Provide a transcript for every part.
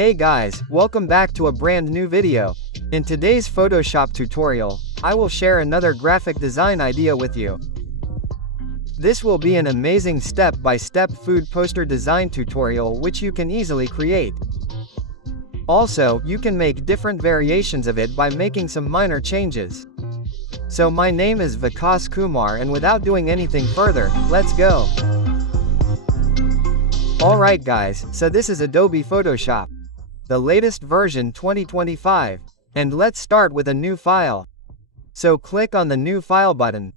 Hey guys, welcome back to a brand new video. In today's Photoshop tutorial, I will share another graphic design idea with you. This will be an amazing step-by-step food poster design tutorial which you can easily create. Also, you can make different variations of it by making some minor changes. So my name is Vikas Kumar, and without doing anything further, let's go. Alright guys, so this is Adobe Photoshop, the latest version 2025, and let's start with a new file. So click on the new file button.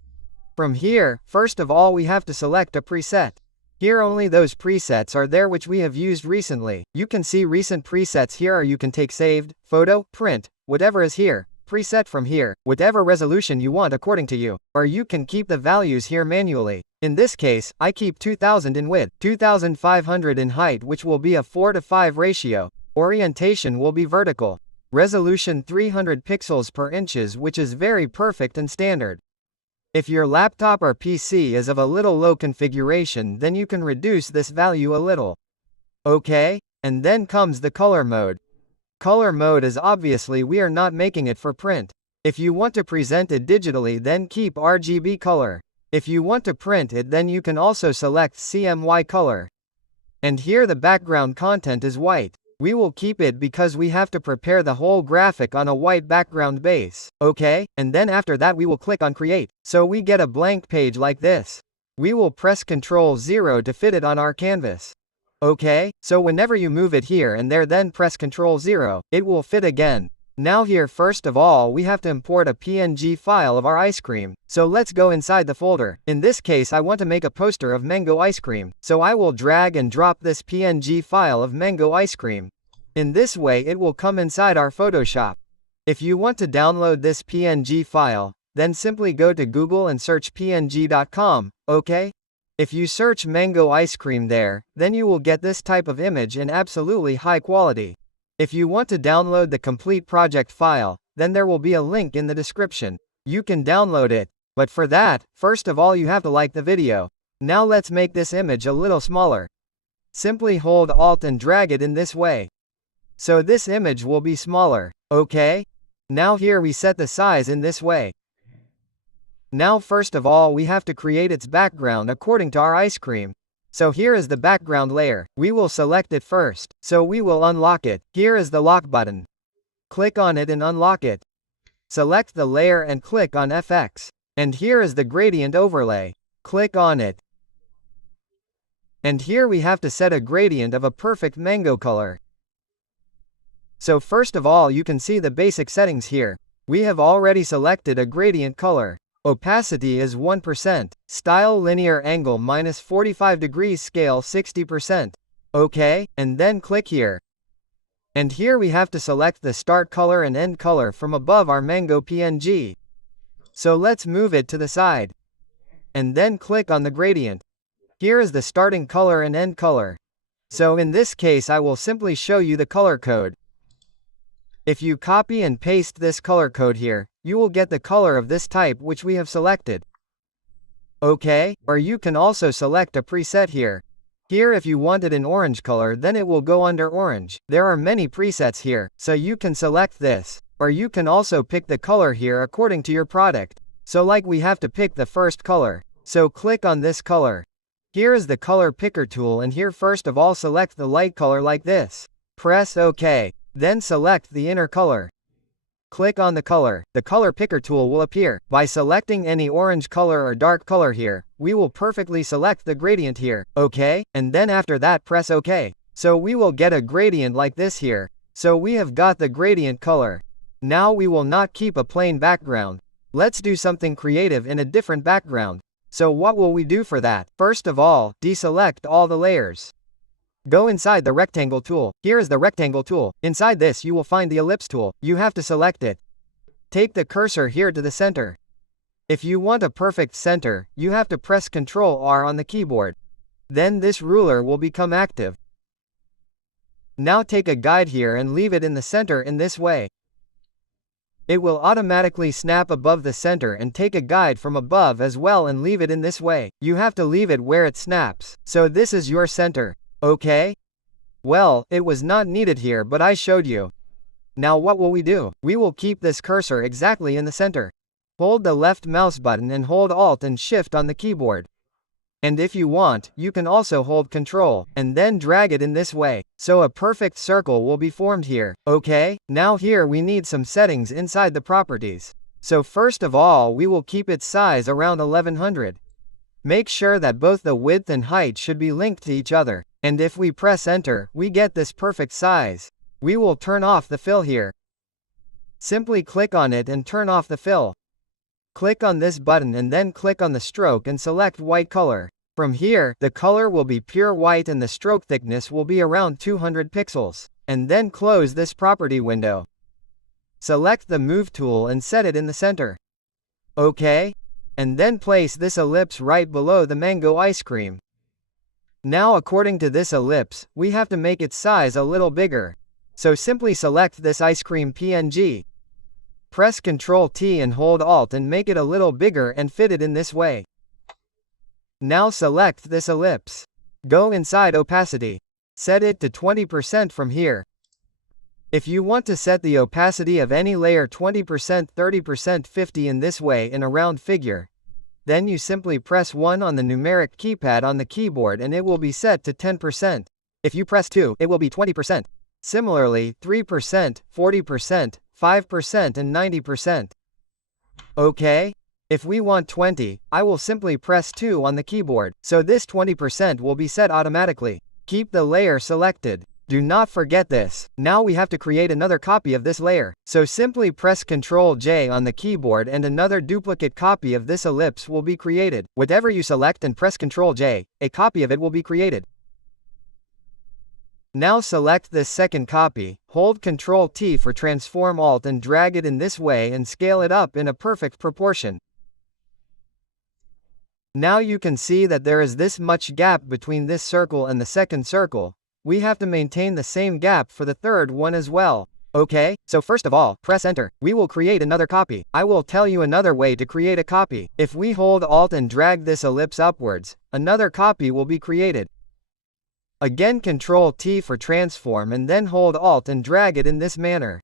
From here, first of all we have to select a preset. Here only those presets are there which we have used recently. You can see recent presets here, or you can take saved, photo, print, whatever is here, preset from here, whatever resolution you want according to you, or you can keep the values here manually. In this case, I keep 2000 in width, 2500 in height, which will be a 4:5 ratio. Orientation will be vertical. Resolution 300 pixels per inches, which is very perfect and standard. If your laptop or PC is of a little low configuration, then you can reduce this value a little. Okay, and then comes the color mode. Color mode is obviously we are not making it for print. If you want to present it digitally, then keep RGB color. If you want to print it, then you can also select CMY color. And here the background content is white. We will keep it because we have to prepare the whole graphic on a white background base. Okay, and then after that we will click on create. So we get a blank page like this. We will press Ctrl 0 to fit it on our canvas. Okay, so whenever you move it here and there, then press Ctrl 0, it will fit again. Now here first of all we have to import a PNG file of our ice cream. So let's go inside the folder. In this case I want to make a poster of mango ice cream. So I will drag and drop this PNG file of mango ice cream. In this way it will come inside our Photoshop. If you want to download this PNG file, then simply go to Google and search png.com, okay? If you search mango ice cream there, then you will get this type of image in absolutely high quality. If you want to download the complete project file, then there will be a link in the description. You can download it. But for that, first of all you have to like the video. Now let's make this image a little smaller. Simply hold Alt and drag it in this way. So this image will be smaller, okay? Now here we set the size in this way. Now first of all we have to create its background according to our ice cream. So here is the background layer. We will select it first. So we will unlock it. Here is the lock button. Click on it and unlock it. Select the layer and click on FX. And here is the gradient overlay. Click on it. And here we have to set a gradient of a perfect mango color. So first of all you can see the basic settings here. We have already selected a gradient color. Opacity is 1%. Style linear angle -45 degrees, scale 60%. Okay, and then click here. And here we have to select the start color and end color from above our mango PNG. So let's move it to the side. And then click on the gradient. Here is the starting color and end color. So in this case I will simply show you the color code. If you copy and paste this color code here, you will get the color of this type which we have selected. Okay, or you can also select a preset here. Here if you want it in orange color, then it will go under orange. There are many presets here, so you can select this. Or you can also pick the color here according to your product. So like we have to pick the first color. So click on this color. Here is the color picker tool, and here first of all select the light color like this. Press OK. Then select the inner color. Click on the color. The color picker tool will appear. By selecting any orange color or dark color here, we will perfectly select the gradient here. Okay, and then after that press OK. So we will get a gradient like this here. So we have got the gradient color. Now we will not keep a plain background. Let's do something creative in a different background. So what will we do for that? First of all, deselect all the layers. Go inside the rectangle tool. Here is the rectangle tool. Inside this you will find the ellipse tool. You have to select it. Take the cursor here to the center. If you want a perfect center, you have to press Ctrl R on the keyboard. Then this ruler will become active. Now take a guide here and leave it in the center in this way. It will automatically snap above the center, and take a guide from above as well and leave it in this way. You have to leave it where it snaps. So this is your center. Okay? Well, it was not needed here, but I showed you. Now what will we do? We will keep this cursor exactly in the center. Hold the left mouse button and hold Alt and Shift on the keyboard. And if you want, you can also hold Control, and then drag it in this way, so a perfect circle will be formed here. Okay, now here we need some settings inside the properties. So first of all, we will keep its size around 1100. Make sure that both the width and height should be linked to each other, and if we press enter, we get this perfect size. We will turn off the fill here. Simply click on it and turn off the fill. Click on this button and then click on the stroke and select white color. From here, the color will be pure white and the stroke thickness will be around 200 pixels. And then close this property window. Select the Move tool and set it in the center. OK. And then place this ellipse right below the mango ice cream. Now according to this ellipse, we have to make its size a little bigger. So simply select this ice cream PNG. Press Ctrl T and hold Alt and make it a little bigger and fit it in this way. Now select this ellipse. Go inside opacity. Set it to 20% from here. If you want to set the opacity of any layer 20%, 30%, 50% in this way in a round figure, then you simply press 1 on the numeric keypad on the keyboard and it will be set to 10%. If you press 2, it will be 20%. Similarly, 3%, 40%, 5% and 90%. OK? If we want 20, I will simply press 2 on the keyboard, so this 20% will be set automatically. Keep the layer selected. Do not forget this. Now we have to create another copy of this layer, so simply press Ctrl J on the keyboard and another duplicate copy of this ellipse will be created. Whatever you select and press Ctrl J, a copy of it will be created. Now select this second copy, hold Ctrl T for transform Alt and drag it in this way and scale it up in a perfect proportion. Now you can see that there is this much gap between this circle and the second circle. We have to maintain the same gap for the third one as well. Okay, so first of all, press enter. We will create another copy. I will tell you another way to create a copy. If we hold Alt and drag this ellipse upwards, another copy will be created. Again Ctrl T for transform and then hold Alt and drag it in this manner.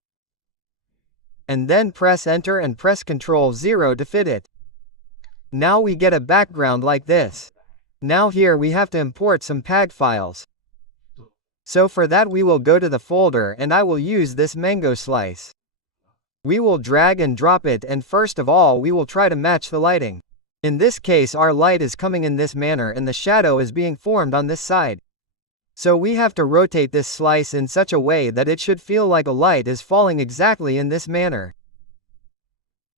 And then press enter and press Ctrl 0 to fit it. Now we get a background like this. Now here we have to import some PAG files. So for that we will go to the folder and I will use this mango slice. We will drag and drop it and first of all we will try to match the lighting. In this case our light is coming in this manner and the shadow is being formed on this side. So we have to rotate this slice in such a way that it should feel like a light is falling exactly in this manner.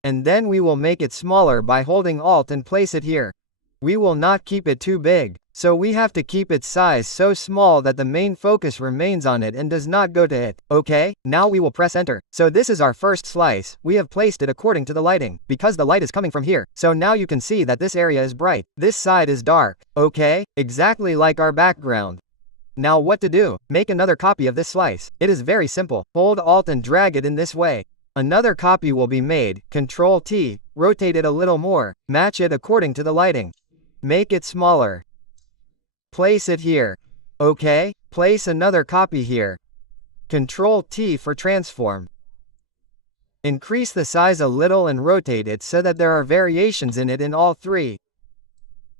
And then we will make it smaller by holding Alt and place it here. We will not keep it too big, so we have to keep its size so small that the main focus remains on it and does not go to it. Okay, now we will press enter. So this is our first slice. We have placed it according to the lighting, because the light is coming from here. So now you can see that this area is bright. This side is dark. Okay, exactly like our background. Now what to do? Make another copy of this slice. It is very simple. Hold Alt and drag it in this way. Another copy will be made. Ctrl T, rotate it a little more, match it according to the lighting. Make it smaller. Place it here. OK, place another copy here. Ctrl T for transform. Increase the size a little and rotate it so that there are variations in it in all three.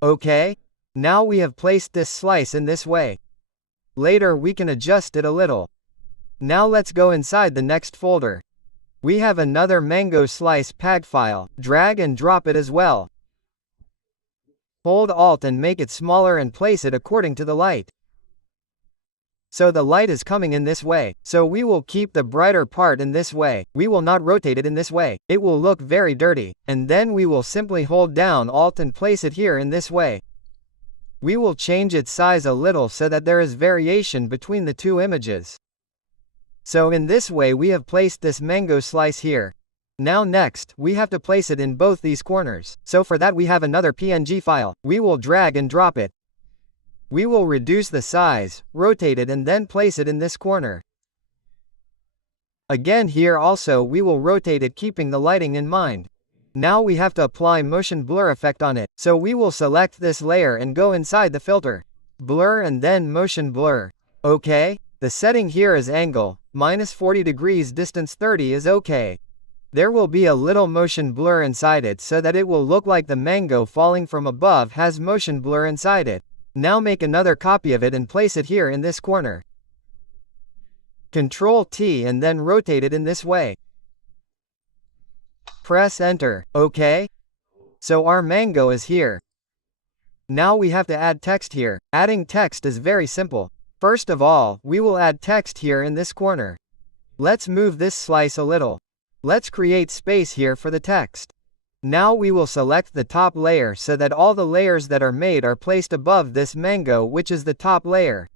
OK, now we have placed this slice in this way. Later we can adjust it a little. Now let's go inside the next folder. We have another mango slice PAG file. Drag and drop it as well. Hold Alt and make it smaller and place it according to the light. So the light is coming in this way, so we will keep the brighter part in this way. We will not rotate it in this way. It will look very dirty. And then we will simply hold down Alt and place it here in this way. We will change its size a little so that there is variation between the two images. So in this way we have placed this mango slice here. Now next, we have to place it in both these corners. So for that we have another PNG file. We will drag and drop it. We will reduce the size, rotate it and then place it in this corner. Again here also we will rotate it keeping the lighting in mind. Now we have to apply motion blur effect on it. So we will select this layer and go inside the filter. Blur and then motion blur. OK. The setting here is angle, -40 degrees, distance 30 is okay. There will be a little motion blur inside it so that it will look like the mango falling from above has motion blur inside it. Now make another copy of it and place it here in this corner. Ctrl T and then rotate it in this way. Press enter, OK? So our mango is here. Now we have to add text here. Adding text is very simple. First of all, we will add text here in this corner. Let's move this slice a little. Let's create space here for the text. Now we will select the top layer so that all the layers that are made are placed above this mango, which is the top layer.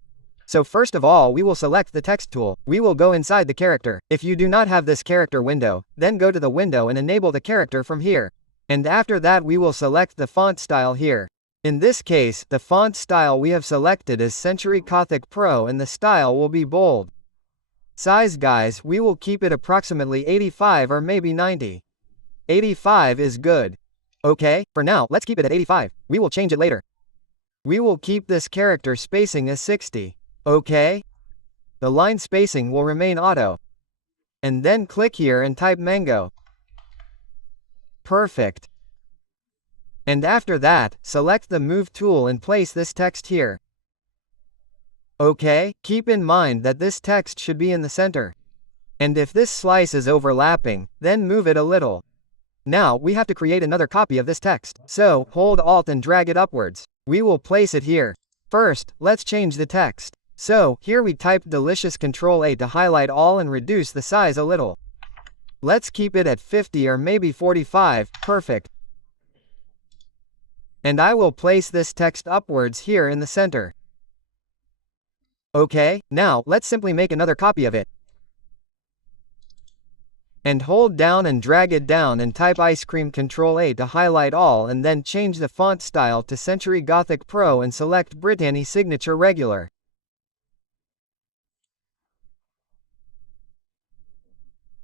So first of all, we will select the text tool. We will go inside the character. If you do not have this character window, then go to the window and enable the character from here. And after that we will select the font style here. In this case, the font style we have selected is Century Gothic Pro and the style will be bold. Size guys, we will keep it approximately 85 or maybe 90. 85 is good. Okay, for now, let's keep it at 85. We will change it later. We will keep this character spacing as 60. Okay? The line spacing will remain auto. And then click here and type mango. Perfect. And after that, select the Move tool and place this text here. Okay, keep in mind that this text should be in the center. And if this slice is overlapping, then move it a little. Now, we have to create another copy of this text. So, hold Alt and drag it upwards. We will place it here. First, let's change the text. So, here we type delicious, Ctrl A to highlight all and reduce the size a little. Let's keep it at 50 or maybe 45, perfect. And I will place this text upwards here in the center. Okay, now, let's simply make another copy of it. And hold down and drag it down and type ice cream, Ctrl A to highlight all and then change the font style to Century Gothic Pro and select Brittany Signature Regular.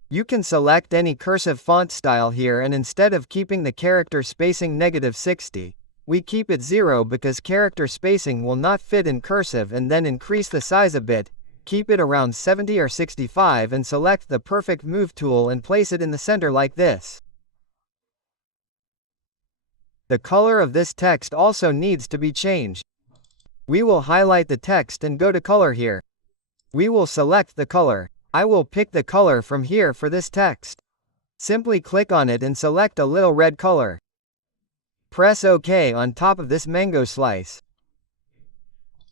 You can select any cursive font style here, and instead of keeping the character spacing -60, we keep it 0 because character spacing will not fit in cursive, and then increase the size a bit, keep it around 70 or 65 and select the perfect Move tool and place it in the center like this. The color of this text also needs to be changed. We will highlight the text and go to color here. We will select the color. I will pick the color from here for this text. Simply click on it and select a little red color. Press OK on top of this mango slice.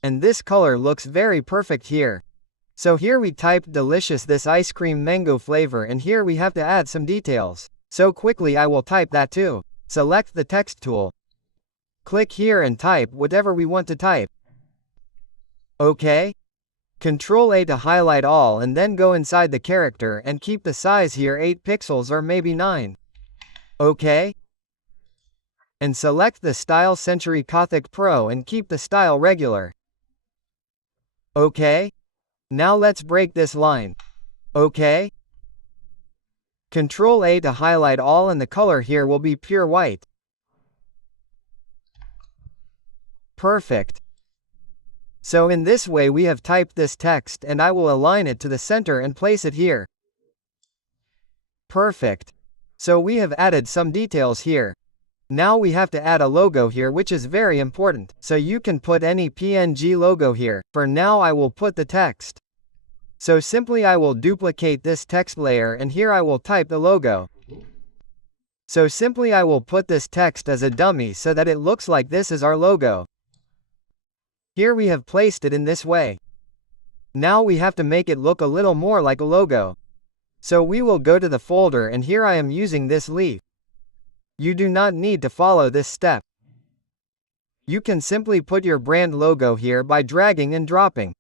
And this color looks very perfect here. So here we type delicious, this ice cream mango flavor, and here we have to add some details. So quickly I will type that too. Select the text tool. Click here and type whatever we want to type. OK? Ctrl A to highlight all and then go inside the character and keep the size here 8 pixels or maybe 9. OK? And select the style Century Gothic Pro and keep the style regular. OK? Now let's break this line. OK? Ctrl A to highlight all and the color here will be pure white. Perfect. So in this way we have typed this text and I will align it to the center and place it here. Perfect. So we have added some details here. Now we have to add a logo here, which is very important. So you can put any PNG logo here. For now I will put the text. So simply I will duplicate this text layer and here I will type the logo. So simply I will put this text as a dummy so that it looks like this is our logo. Here we have placed it in this way. Now we have to make it look a little more like a logo. So we will go to the folder and here I am using this leaf. You do not need to follow this step. You can simply put your brand logo here by dragging and dropping.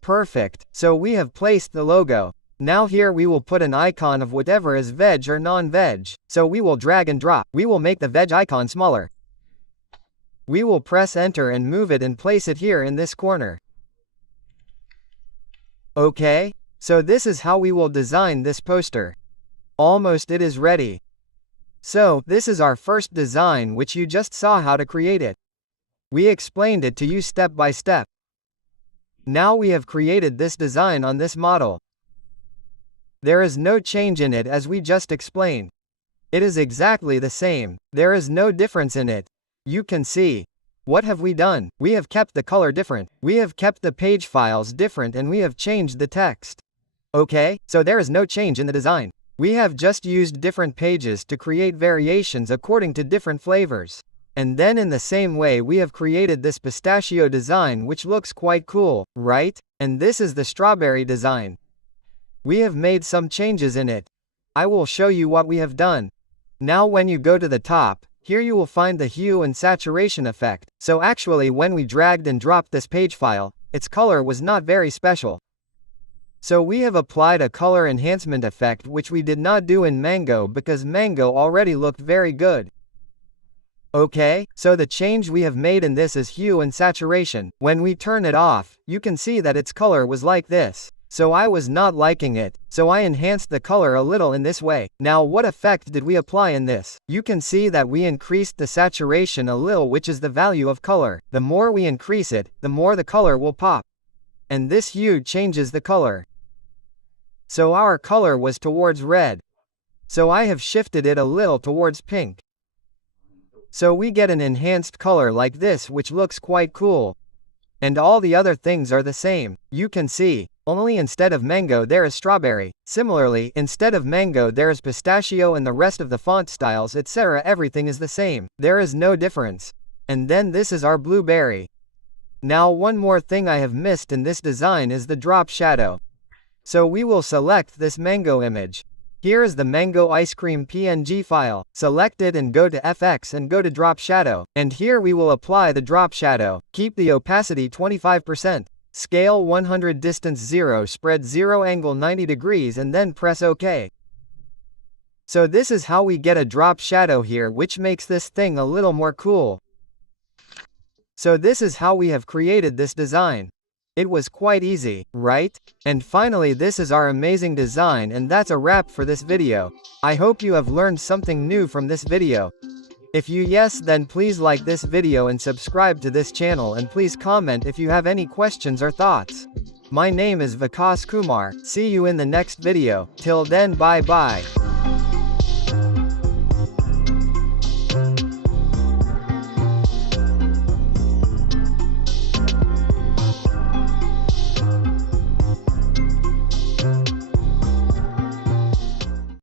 Perfect. So we have placed the logo. Now here we will put an icon of whatever is veg or non-veg. So we will drag and drop. We will make the veg icon smaller. We will press enter and move it and place it here in this corner. Okay? So this is how we will design this poster. Almost it is ready. So, this is our first design, which you just saw how to create it. We explained it to you step by step. Now we have created this design on this model. There is no change in it as we just explained. It is exactly the same. There is no difference in it. You can see. What have we done? We have kept the color different. We have kept the page files different and we have changed the text. Okay, so there is no change in the design. We have just used different pages to create variations according to different flavors. And then in the same way we have created this pistachio design which looks quite cool, right? And this is the strawberry design. We have made some changes in it. I will show you what we have done. Now when you go to the top, here you will find the hue and saturation effect. So actually when we dragged and dropped this page file, its color was not very special. So we have applied a color enhancement effect which we did not do in Mango because Mango already looked very good. Okay, so the change we have made in this is hue and saturation. When we turn it off, you can see that its color was like this. So I was not liking it, so I enhanced the color a little in this way. Now what effect did we apply in this? You can see that we increased the saturation a little, which is the value of color. The more we increase it, the more the color will pop. And this hue changes the color. So our color was towards red. So I have shifted it a little towards pink. So we get an enhanced color like this which looks quite cool. And all the other things are the same. You can see. Only instead of mango there is strawberry. Similarly, instead of mango there is pistachio and the rest of the font styles etc. Everything is the same. There is no difference. And then this is our blueberry. Now one more thing I have missed in this design is the drop shadow. So we will select this mango image. Here is the mango ice cream PNG file. Select it and go to FX and go to drop shadow. And here we will apply the drop shadow. Keep the opacity 25%. Scale 100, distance 0, spread 0, angle 90 degrees and then press OK. So this is how we get a drop shadow here, which makes this thing a little more cool. So this is how we have created this design. It was quite easy, right? And finally this is our amazing design, and that's a wrap for this video. I hope you have learned something new from this video. If you yes, then please like this video and subscribe to this channel, and please comment if you have any questions or thoughts. My name is Vikas Kumar. See you in the next video. Till then, bye bye.